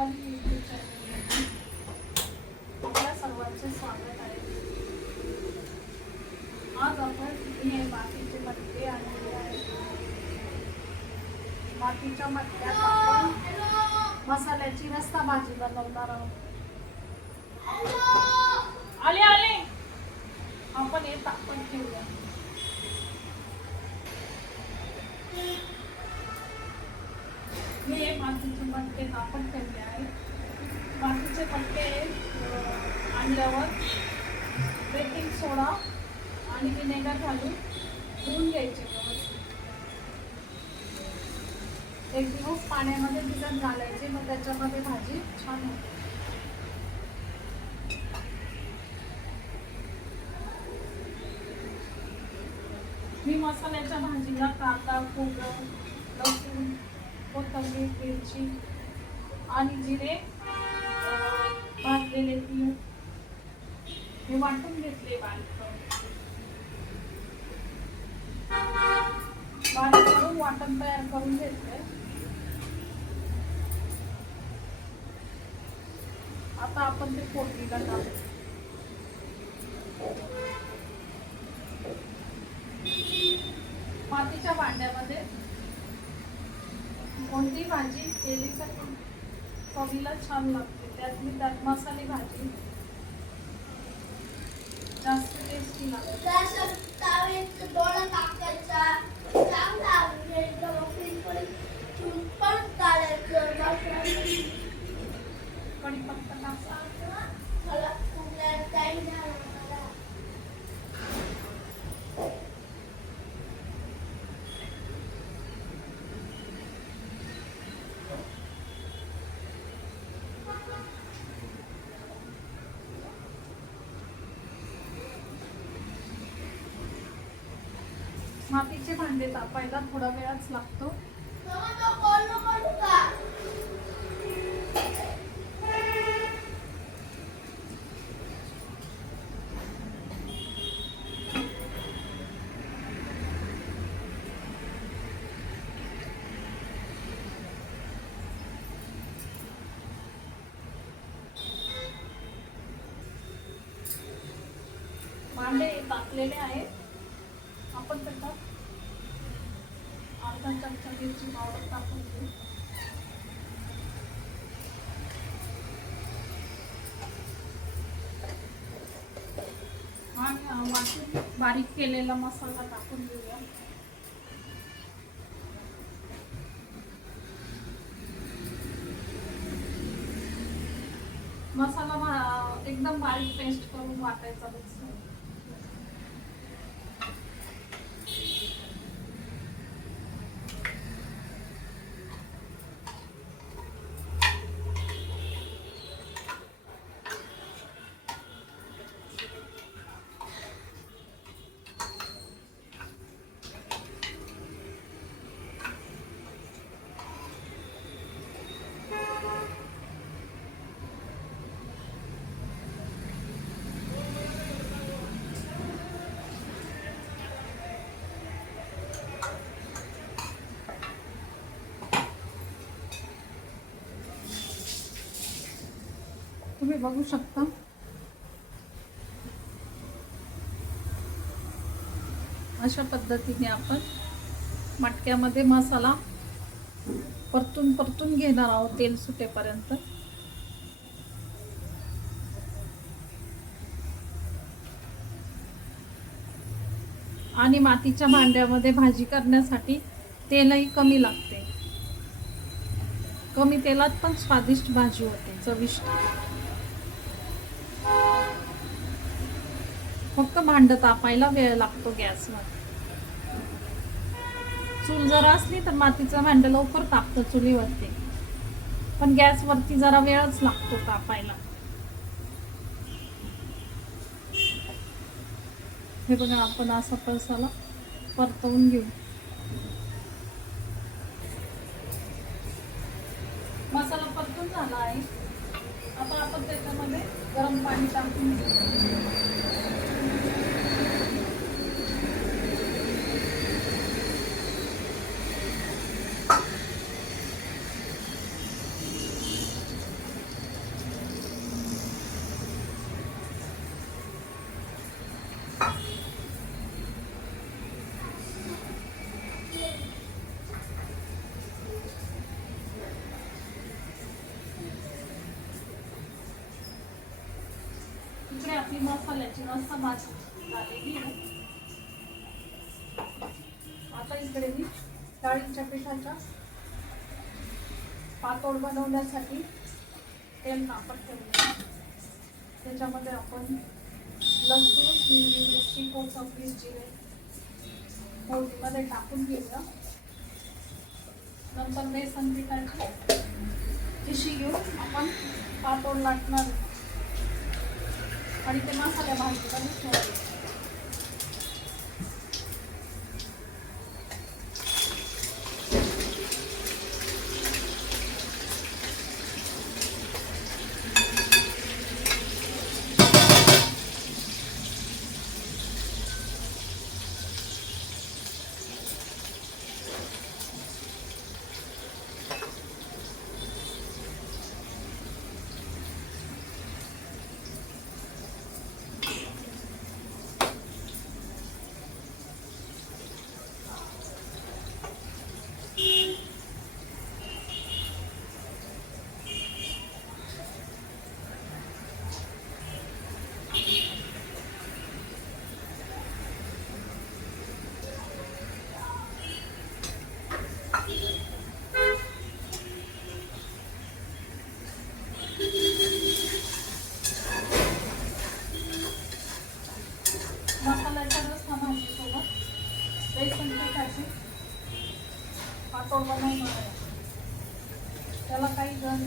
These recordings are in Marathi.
रुपाली YouTube चॅनलमध्ये आपल्या सर्वांचे स्वागत आहे. आज आपण हे मातीचे मटके आणलेले आहेत. मातीच्या मटक्यात आपण मसाल्याची रस्सा भाजी बनवणार आहोत. आले आले आपण हे तापण ठेवूया. मी हे मातीचे मटके तापण ठेवले आहेत. मातीचे मटके आणल्यावर बेकिंग सोडा आणि विनेगर घालून धुवून घ्यायचे व्यवस्थित. एक दिवस पाण्यामध्ये भिजत घालायचे, मग त्याच्यामध्ये भाजी छान होते. मी मसाल्याच्या भाजीला कांदा, खोबरं, लसूण, कोथिंबीर, मिरची आणि जिरे, भाजलेले तीळ हे वाटून घेतले. बारीक करून वाटण तयार करून घेतले. आता आपण ते फोडणीला टाकू. मातीच्या भांड्यामध्ये कोणती भाजी केली तर चवीला छान लागते. त्यात मसाली भाजी जास्त टेस्टी लागते. कढीपत्ता टाका. मातीचे भांडे तापायला थोडा वेळच लागतो. भांडे तापलेले आहेत. आपण त्याच्यात अर्धा चमचा मिरची पावडर टाकून घेऊ. आणि वाटून बारीक केलेला मसाला टाकून घेऊया. मसाला एकदम बारीक पेस्ट करून वाटायचा. तुम्ही बघू शकता अशा पद्धतीने आपण मटक्यामध्ये मसाला परतून घेणार आहोत तेल सुटेपर्यंत. आणि मातीच्या भांड्यामध्ये भाजी करण्यासाठी तेलही कमी लागते. कमी तेलात पण स्वादिष्ट भाजी होते, चविष्ट. फक्त भांड तापायला वेळ लागतो गॅसवर. चूल जर असली तर मातीचं भांड लवकर तापतं चुलीवरती, पण गॅसवरती जरा वेळच लागतो तापायला. हे बघा, आपण असा मसाला परतवून घेऊ. मसाला परतून झाला आहे. आता आपण त्याच्यामध्ये गरम पाणी टाकून घेऊ. मसाल्याची मस्त भाजी झालेली आहे. आता इकडे मी डाळीच्या पिठाच्या पातोड बनवण्यासाठी तेल तापत ठेवले. त्याच्यामध्ये आपण लसूण, हिरवी मिरची, कोथिंबीर, जिरे फोडणीमध्ये टाकून घेऊया. नंतर बेसन पिठाची पिशी घेऊन आपण पातोड लाटणार आणि ते मसाल्या भाजीमध्ये ठेवायचे. मसाल्याच्या रस्सा भाजीसोबत बेसन पिठाची पातोड बनवणार आहे. त्याला काही जण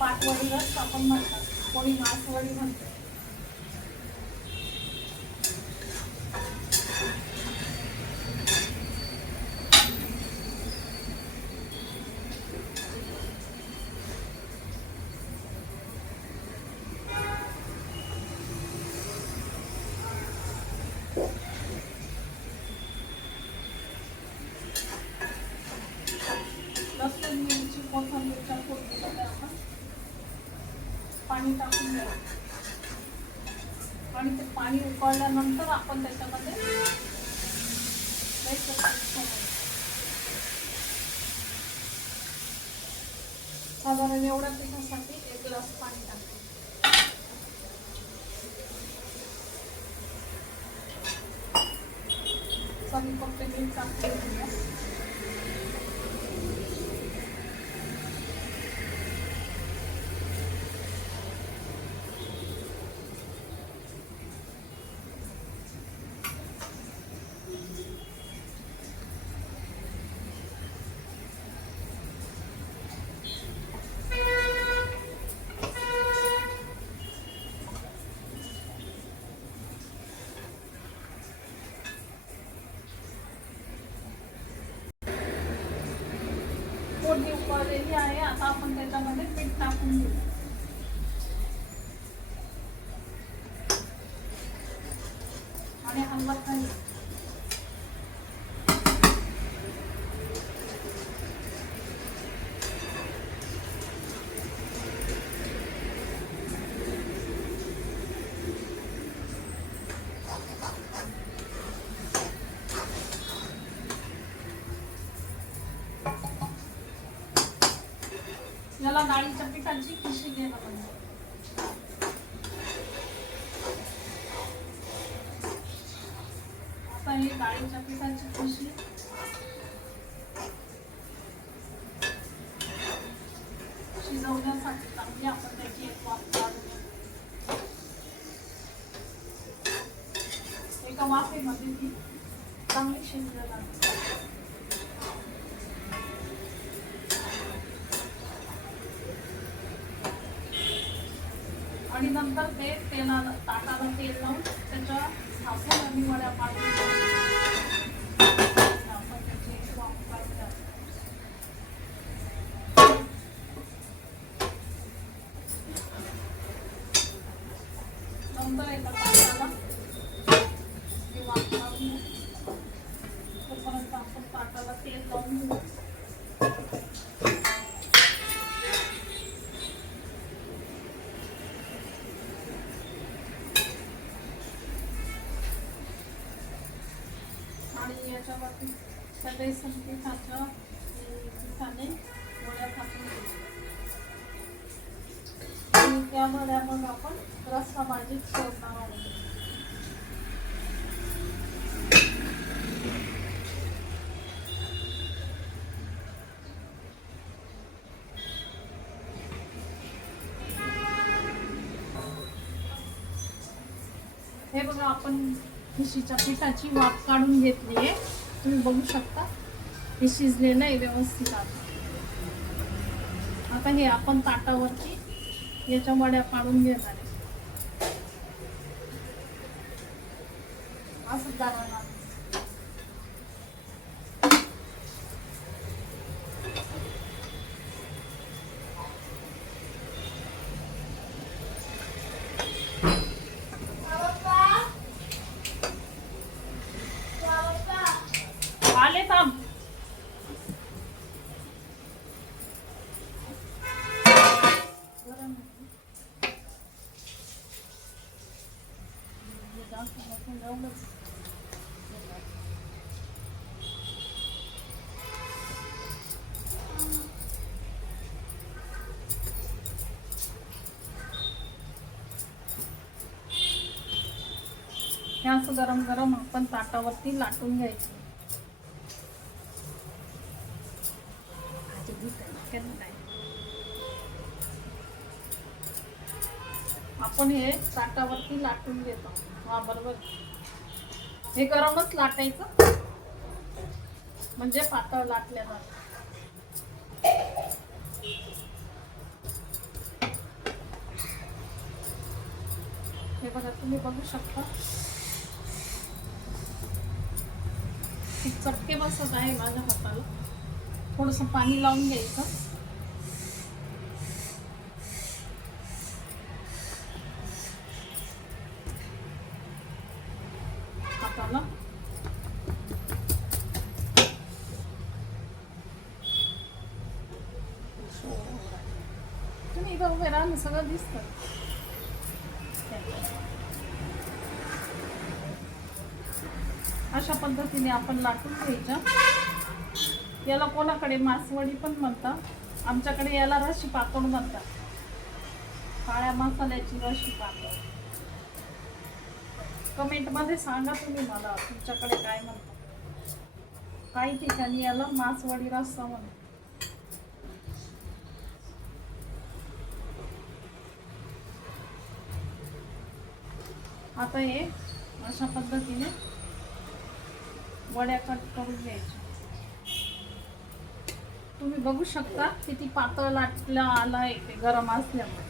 पाटवडी रस्सा पण म्हणतात, कोणी मासवडी म्हणतात. लसूण, मिरची, कोथिंबीरच्या फोडणीमध्ये आपण पाणी टाकून द्यायचं आणि ते पाणी उकळल्यानंतर आपण त्याच्यामध्ये साधारण एवढ्या पिठासाठी 1 ग्लास पाणी टाकतो. चवीपुरते मीठ टाकून घेऊया. फोडणी उकळलेली आहे. आता आपण त्याच्यामध्ये पीठ टाकून घेऊ आणि हलवत नाही. याला डाळीच्या पिठाची खिशी घ्यायला पाहिजे. आता ही डाळीच्या पिठाची खिशी शिजवण्यासाठी चांगली आपण त्याची एक वाफ काढूया. एका वाफेमध्ये ती चांगली शिजलेली लागते. आणि नंतर ते तेलाला ताटाला तेल लावून त्याच्या झाकून आणि वड्या पाडून आपण त्याची एक वाफ काढूया. नंतर एका ताटाला ती वाफ काढून तोपर्यंत आपण ताटाला तेल लावून घेऊ. आणि याच्यावरती त्या बेसन पिठाच्या पिठाने वड्या टाकून आणि त्यामध्ये मग आपण रस्सा भाजीत सोडणार आहोत. हे बघा आपण खिशीच्या पिठाची वाफ काढून घेतली आहे. तुम्ही बघू शकता हे शिजलेलं आहे व्यवस्थित. आता हे आपण ताटावरती याच्या वड्या पाडून घेणार आहे. असं दाराला आले थांब. हे असं गरम गरम आपण ताटावरती लाटून घ्यायचं. आपण हे ताटावरती लाटून घेतो. हा बरोबर. हे गरमच लाटायचं म्हणजे पातळ लाटल्या जातं. हे बघा तुम्ही बघू शकता चटके बसत आहे माझ्या हाताला. थोडंसं पाणी लावून घ्यायचं. हाताला तुम्ही इथं उभे राहा ना, सगळं दिसतं. अशा पद्धतीने आपण लाटून घ्यायचं. याला कोणाकडे मासवडी पण म्हणतात, आमच्याकडे याला रशी पातळ म्हणतात. काळ्या मसाल्याची रशी पातळ. कमेंट मध्ये सांगा तुम्ही मला तुमच्याकडे काय म्हणतात. काही ठिकाणी याला मासवडी रस्सा म्हणतात. आता हे अशा पद्धतीने वड्या कट करून घ्यायच्या. तुम्ही बघू शकता किती पातळ लाटला आला आहे ते गरम असल्यामुळे.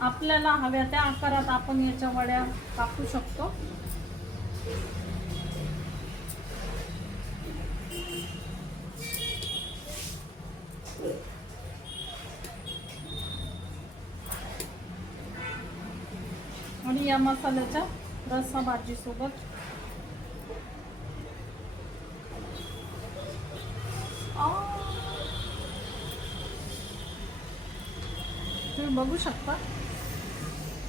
आपल्याला हव्या त्या आकारात आपण याच्या वड्या कापू शकतो. आणि या मसाल्याच्या रस्सा भाजी सोबत तुम्ही बघू शकता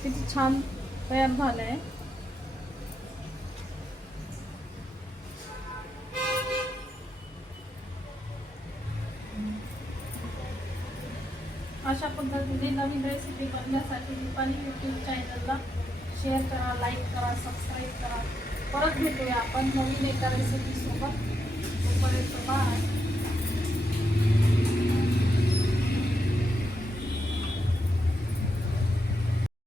किती छान तयार झालंय. अशा पद्धतीने नवीन रेसिपी बघण्यासाठी रुपाली यूट्यूब चॅनलला शेअर करा, लाईक करा, सबस्क्राईब करा. परत भेटूया आपण नवीन एका रेसिपी सोबत. तोपर्यंत बाय.